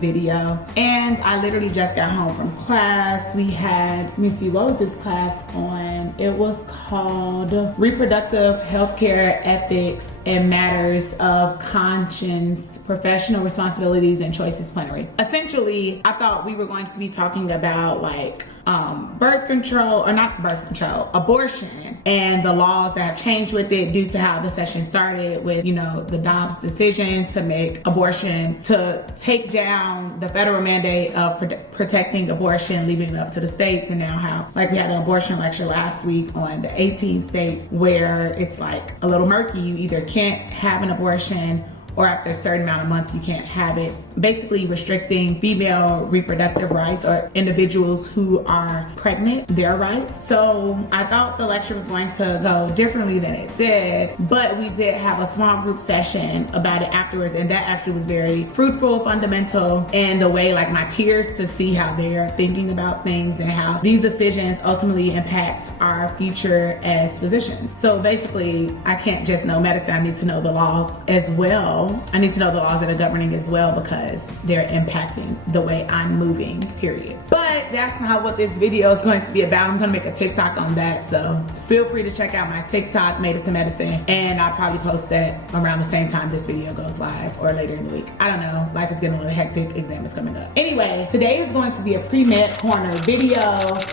video. And I literally just got home from class. We had, let me see, what was this class on? It was called Reproductive Healthcare Ethics and Matters of Conscience, Professional Responsibilities and Choices Plenary. Essentially, I thought we were going to be talking about like birth control, or not birth control, abortion, and the laws that have changed with it due to how the session started with, you know, the Dobbs decision to make abortion, to take down the federal mandate of protecting abortion, leaving it up to the states, and now how, like, we had an abortion lecture last week on the 18 states where it's like a little murky. You either can't have an abortion, or after a certain amount of months you can't have it, basically restricting female reproductive rights, or individuals who are pregnant, their rights. So I thought the lecture was going to go differently than it did, but we did have a small group session about it afterwards, and that actually was very fruitful, fundamental, and the way like my peers to see how they're thinking about things and how these decisions ultimately impact our future as physicians. So basically, I can't just know medicine, I need to know the laws as well. I need to know the laws that are governing as well, because they're impacting the way I'm moving, period. But that's not what this video is going to be about. I'm gonna make a TikTok on that, so feel free to check out my TikTok, Made It to Medicine, and I'll probably post that around the same time this video goes live, or later in the week. I don't know, life is getting a little hectic, exam is coming up. Anyway, today is going to be a pre-med corner video,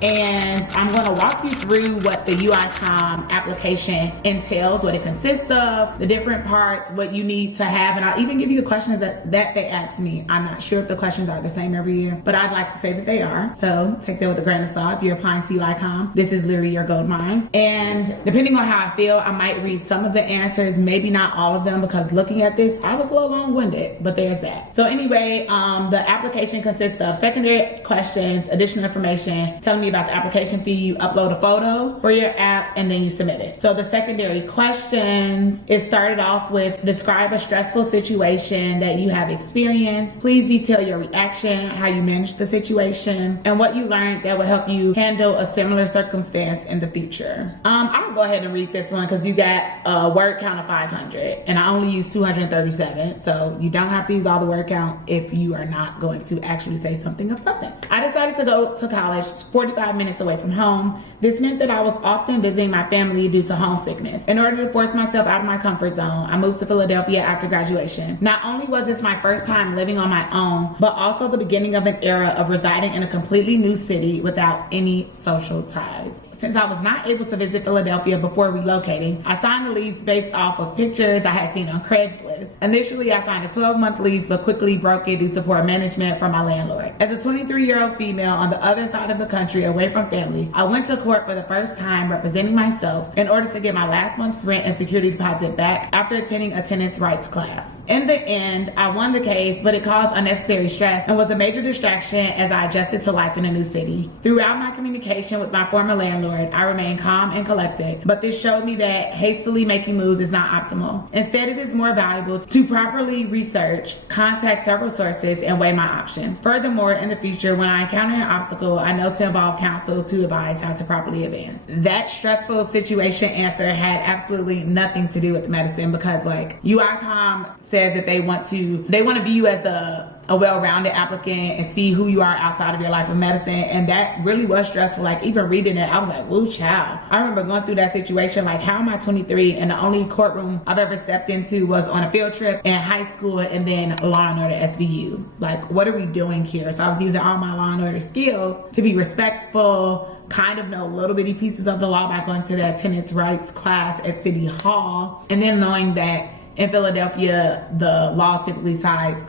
and I'm gonna walk you through what the UICOM application entails, what it consists of, the different parts, what you need to have, and I'll even give you the questions that they asked me. I'm not sure if the questions are the same every year, but I'd like to say that they are. So take that with a grain of salt. If you're applying to UICOM, this is literally your gold mine. And depending on how I feel, I might read some of the answers, maybe not all of them, because looking at this, I was a little long-winded, but there's that. So anyway, the application consists of secondary questions, additional information, telling me about the application fee. You upload a photo for your app, and then you submit it. So the secondary questions, it started off with describe a stressful situation that you have experienced. Please detail your reaction, how you managed the situation, and what you learned that will help you handle a similar circumstance in the future. I'll go ahead and read this one because you got a word count of 500, and I only use 237, so you don't have to use all the word count if you are not going to actually say something of substance. I decided to go to college 45 minutes away from home. This meant that I was often visiting my family due to homesickness. In order to force myself out of my comfort zone, I moved to Philadelphia after graduation. Not only was this my first time living on my own, but also the beginning of an era of residing in a completely new city without any social ties. Since I was not able to visit Philadelphia before relocating, I signed a lease based off of pictures I had seen on Craigslist. Initially, I signed a 12-month lease, but quickly broke it due to poor management from my landlord. As a 23-year-old female on the other side of the country away from family, I went to court for the first time representing myself in order to get my last month's rent and security deposit back after attending a tenants' rights class. In the end, I won the case, but it caused unnecessary stress and was a major distraction as I adjusted to life in a new city. Throughout my communication with my former landlord, I remained calm and collected, but this showed me that hastily making moves is not optimal. Instead, it is more valuable to properly research, contact several sources, and weigh my options. Furthermore, in the future, when I encounter an obstacle, I know to involve counsel to advise how to properly advance. That stressful situation answer had absolutely nothing to do with medicine, because like UICOM says that they want to view you as a well-rounded applicant and see who you are outside of your life of medicine, and that really was stressful. Like, even reading it, I was like, woo, child. I remember going through that situation, like, how am I 23 and the only courtroom I've ever stepped into was on a field trip in high school, and then Law and Order SVU. Like, what are we doing here? So I was using all my Law and Order skills to be respectful, kind of know little bitty pieces of the law by going to that tenants' rights class at City Hall, and then knowing that in Philadelphia, the law typically sides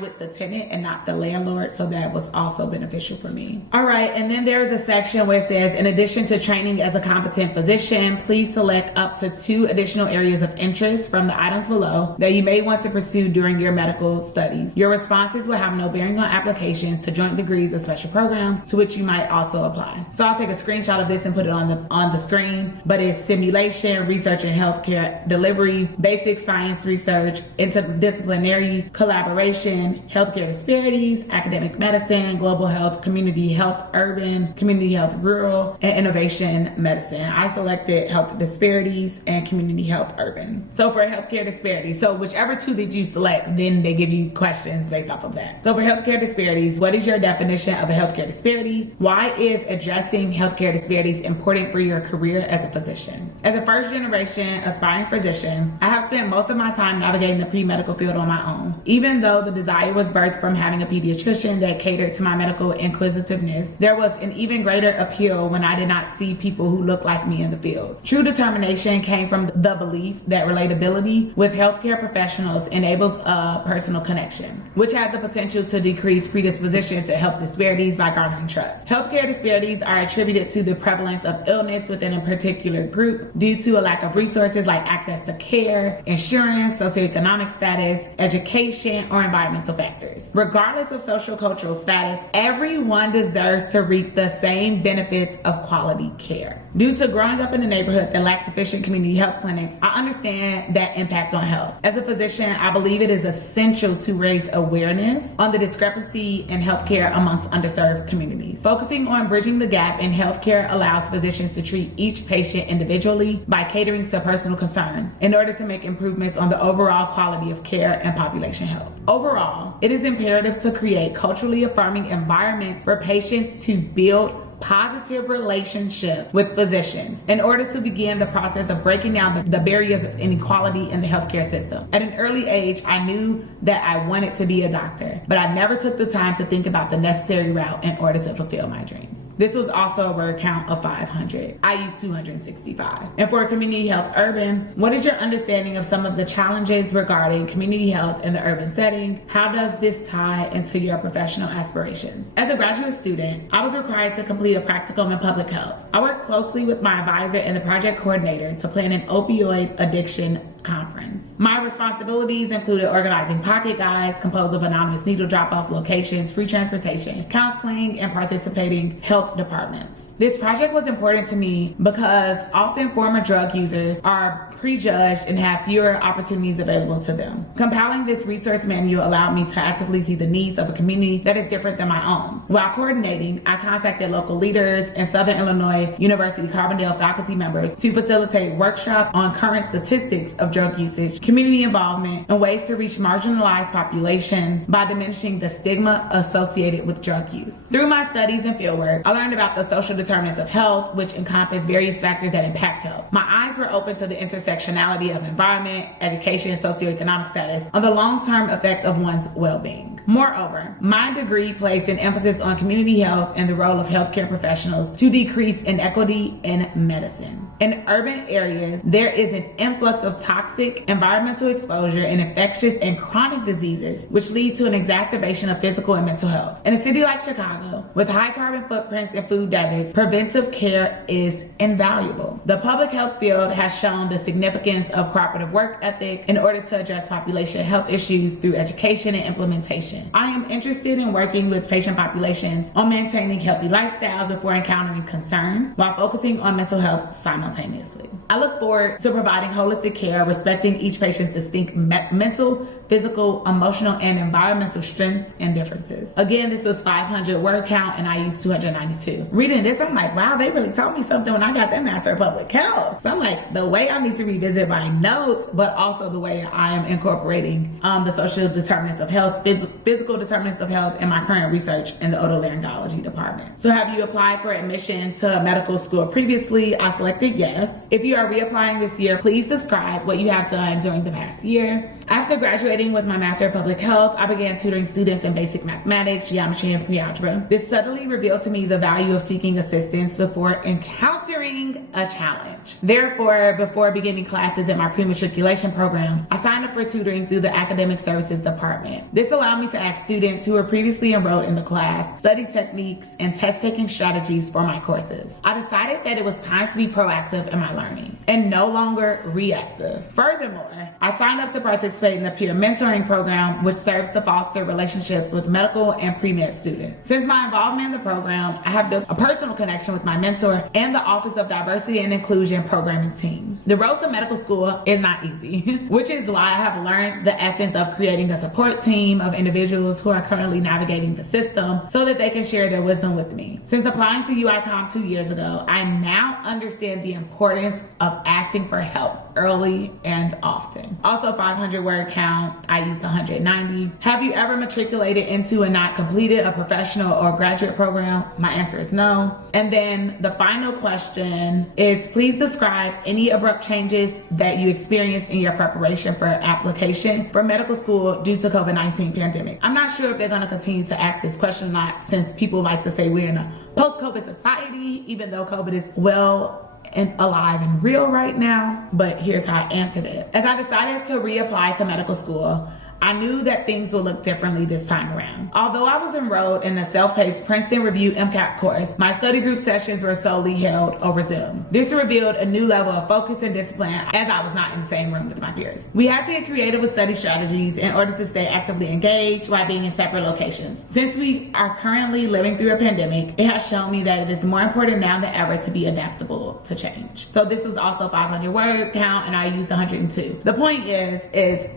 with the tenant and not the landlord, so that was also beneficial for me. All right, and then there's a section where it says, in addition to training as a competent physician, please select up to 2 additional areas of interest from the items below that you may want to pursue during your medical studies. Your responses will have no bearing on applications to joint degrees or special programs to which you might also apply. So I'll take a screenshot of this and put it on the screen, but it's simulation, research in healthcare delivery, basic science research, interdisciplinary collaboration, healthcare disparities, academic medicine, global health, community health urban, community health rural, and innovation medicine. I selected health disparities and community health urban. So for healthcare disparities, so whichever two that you select, then they give you questions based off of that. So for healthcare disparities, what is your definition of a healthcare disparity? Why is addressing healthcare disparities important for your career as a physician? As a first generation aspiring physician, I have spent most of my time navigating the pre-medical field on my own. Even though the desire was birthed from having a pediatrician that catered to my medical inquisitiveness, there was an even greater appeal when I did not see people who looked like me in the field. True determination came from the belief that relatability with healthcare professionals enables a personal connection, which has the potential to decrease predisposition to health disparities by garnering trust. Healthcare disparities are attributed to the prevalence of illness within a particular group due to a lack of resources like access to care, insurance, socioeconomic status, education, or environmental factors. Regardless of social cultural status, everyone deserves to reap the same benefits of quality care. Due to growing up in a neighborhood that lacks sufficient community health clinics, I understand that impact on health. As a physician, I believe it is essential to raise awareness on the discrepancy in healthcare amongst underserved communities. Focusing on bridging the gap in healthcare allows physicians to treat each patient individually by catering to personal concerns in order to make improvements on the overall quality of care and population health. Overall, it is imperative to create culturally affirming environments for patients to build positive relationships with physicians in order to begin the process of breaking down the barriers of inequality in the healthcare system. At an early age, I knew that I wanted to be a doctor, but I never took the time to think about the necessary route in order to fulfill my dreams. This was also a word count of 500. I used 265. And for community health urban, what is your understanding of some of the challenges regarding community health in the urban setting? How does this tie into your professional aspirations? As a graduate student, I was required to complete a practicum in public health. I worked closely with my advisor and the project coordinator to plan an opioid addiction conference. My responsibilities included organizing pocket guides composed of anonymous needle drop-off locations, free transportation, counseling, and participating health departments. This project was important to me because often former drug users are prejudged and have fewer opportunities available to them. Compiling this resource manual allowed me to actively see the needs of a community that is different than my own. While coordinating, I contacted local leaders and Southern Illinois University Carbondale faculty members to facilitate workshops on current statistics of drug usage, community involvement, and ways to reach marginalized populations by diminishing the stigma associated with drug use. Through my studies and fieldwork, I learned about the social determinants of health, which encompass various factors that impact health. My eyes were open to the intersectionality of environment, education, and socioeconomic status on the long-term effect of one's well-being. Moreover, my degree placed an emphasis on community health and the role of healthcare professionals to decrease inequity in medicine. In urban areas, there is an influx of toxic environmental exposure and infectious and chronic diseases, which lead to an exacerbation of physical and mental health. In a city like Chicago, with high carbon footprints and food deserts, preventive care is invaluable. The public health field has shown the significance of cooperative work ethic in order to address population health issues through education and implementation. I am interested in working with patient populations on maintaining healthy lifestyles before encountering concern, while focusing on mental health simultaneously. I look forward to providing holistic care, respecting each patient's distinct mental, physical, emotional, and environmental strengths and differences. Again, this was 500 word count and I used 292. Reading this, I'm like, wow, they really taught me something when I got that Master of Public Health. So I'm like, the way I need to revisit my notes, but also the way I am incorporating the social determinants of health, physical determinants of health in my current research in the otolaryngology department. So have you applied for admission to medical school previously? I selected yes. If you are reapplying this year, please describe what you have done during the past year. After graduating with my Master of Public Health, I began tutoring students in basic mathematics, geometry, and pre-algebra. This subtly revealed to me the value of seeking assistance before encountering a challenge. Therefore, before beginning classes in my pre-matriculation program, I signed up for tutoring through the Academic Services Department. This allowed me to ask students who were previously enrolled in the class study techniques and test-taking strategies for my courses. I decided that it was time to be proactive in my learning and no longer reactive. Furthermore, I signed up to participate in the peer mentoring program, which serves to foster relationships with medical and pre-med students. Since my involvement in the program, I have built a personal connection with my mentor and the Office of Diversity and Inclusion programming team. The road to medical school is not easy, which is why I have learned the essence of creating a support team of individuals who are currently navigating the system so that they can share their wisdom with me. Since applying to UICOM 2 years ago, I now understand the importance of asking for help early and often. Also, 500 word count, I used 190. Have you ever matriculated into and not completed a professional or graduate program? My answer is no. And then the final question is, please describe any abrupt changes that you experienced in your preparation for application for medical school due to COVID-19 pandemic. I'm not sure if they're gonna continue to ask this question or not, since people like to say we're in a post-COVID society, even though COVID is well and alive and real right now. But here's how I answered it. As I decided to reapply to medical school, I knew that things would look differently this time around. Although I was enrolled in the self-paced Princeton Review MCAT course, my study group sessions were solely held over Zoom. This revealed a new level of focus and discipline as I was not in the same room with my peers. We had to get creative with study strategies in order to stay actively engaged while being in separate locations. Since we are currently living through a pandemic, it has shown me that it is more important now than ever to be adaptable to change. So this was also 500 word count and I used 102. The point is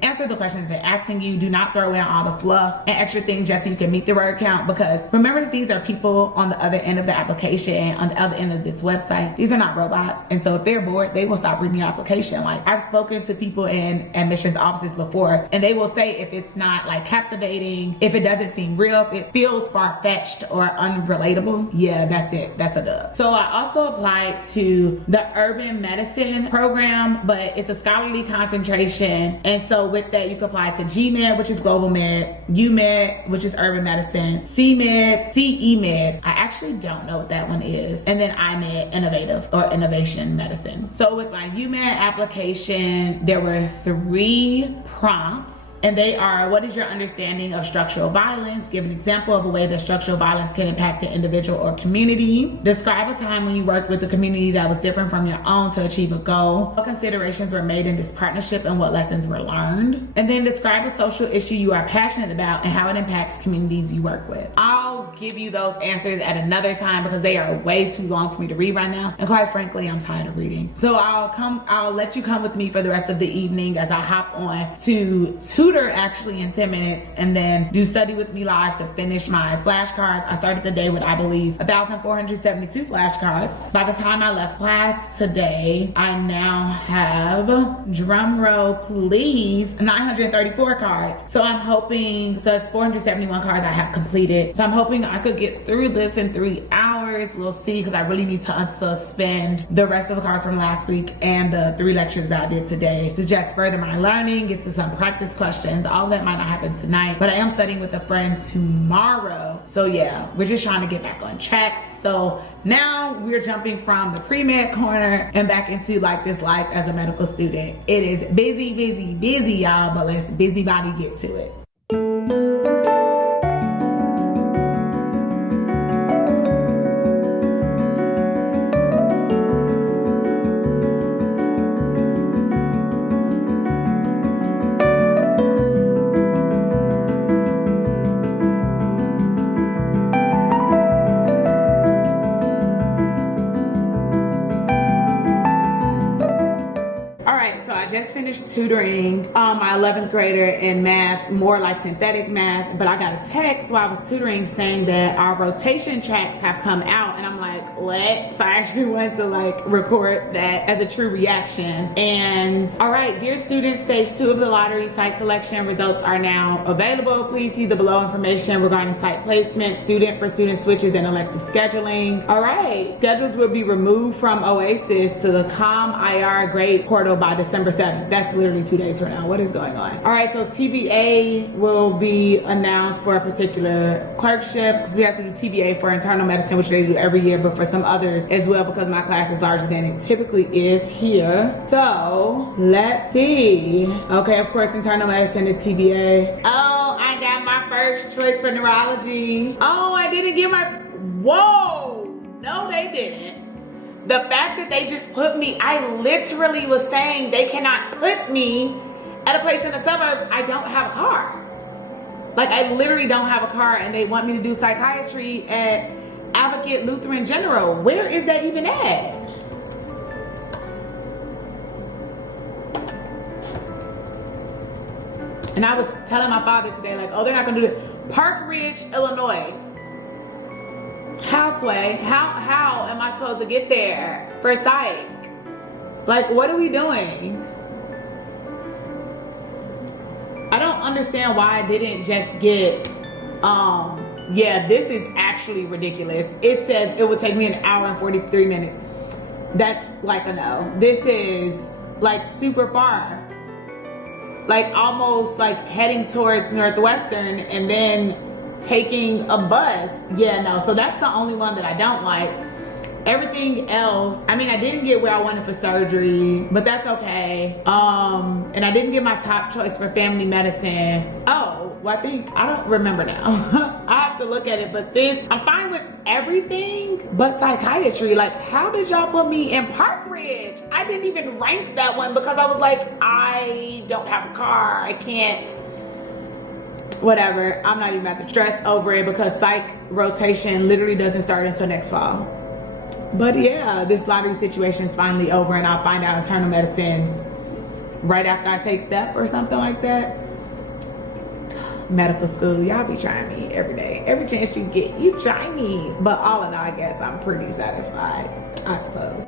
answer the question that they're asking you. Do not throw in all the fluff and extra things just so you can meet the word count, because remember, these are people on the other end of the application, on the other end of this website. These are not robots, and so if they're bored, they will stop reading your application. Like, I've spoken to people in admissions offices before, and they will say if it's not like captivating, if it doesn't seem real, if it feels far-fetched or unrelatable, yeah, that's it. That's a dub. So I also applied to the urban medicine program, but it's a scholarly concentration, and so with that you can apply to GMed, which is global med, UMed, which is urban medicine, CMed, CEMed. I actually don't know what that one is. And then IMed, innovative or innovation medicine. So with my UMed application, there were 3 prompts. And they are, what is your understanding of structural violence? Give an example of a way that structural violence can impact an individual or community. Describe a time when you worked with a community that was different from your own to achieve a goal. What considerations were made in this partnership and what lessons were learned? And then describe a social issue you are passionate about and how it impacts communities you work with. I'll give you those answers at another time because they are way too long for me to read right now. And quite frankly, I'm tired of reading. So I'll let you come with me for the rest of the evening as I hop on to tutor actually in 10 minutes and then do study with me live to finish my flashcards. I started the day with, I believe, 1,472 flashcards. By the time I left class today, I now have, drum roll please, 934 cards. So I'm hoping, so it's 471 cards I have completed. So I'm hoping I could get through this in 3 hours. We'll see, because I really need to unsuspend the rest of the cards from last week and the 3 lectures that I did today to just further my learning, get to some practice questions. All of that might not happen tonight, but I am studying with a friend tomorrow. So yeah, we're just trying to get back on track. So now we're jumping from the pre-med corner and back into like this life as a medical student. It is busy, busy, busy, y'all, but let's busybody get to it. Finished tutoring my 11th grader in math, more like synthetic math, but I got a text while I was tutoring saying that our rotation tracks have come out, and I'm like, what? So I actually went to like record that as a true reaction. And all right, dear students, stage 2 of the lottery site selection results are now available. Please see the below information regarding site placement, student for student switches, and elective scheduling. All right, schedules will be removed from Oasis to the CommIR grade portal by December 7th. That's literally 2 days from now. What is going on? All right, so TBA will be announced for a particular clerkship, because we have to do TBA for internal medicine, which they do every year, but for some others as well, because my class is larger than it typically is here. So let's see. Okay, of course, internal medicine is TBA. Oh, I got my my first choice for neurology. Oh, I didn't get my, whoa, no they didn't. The fact that they just put me, I literally was saying they cannot put me at a place in the suburbs. I don't have a car. Like, I literally don't have a car, and they want me to do psychiatry at Advocate Lutheran General. Where is that even at? And I was telling my father today, like, oh, they're not gonna do it. Park Ridge, Illinois. Houseway, how am I supposed to get there for psych? Like, what are we doing? I don't understand why I didn't just get, yeah, this is actually ridiculous. It says it would take me an hour and 43 minutes. That's like a no. This is like super far. Like almost like heading towards Northwestern and then taking a bus. Yeah, no, so that's the only one that I don't like. Everything else, I mean, I didn't get where I wanted for surgery, but that's okay. And I didn't get my top choice for family medicine. Oh, well, I don't remember now. I have to look at it, but this, I'm fine with everything but psychiatry. Like, how did y'all put me in Park Ridge? I didn't even rank that one because I was like, I don't have a car, I can't, whatever. I'm not even about to stress over it because psych rotation literally doesn't start until next fall. But yeah, this lottery situation is finally over, and I'll find out internal medicine right after I take STEP or something like that. Medical school, y'all be trying me every day. Every chance you get, you try me. But all in all, I guess I'm pretty satisfied, I suppose.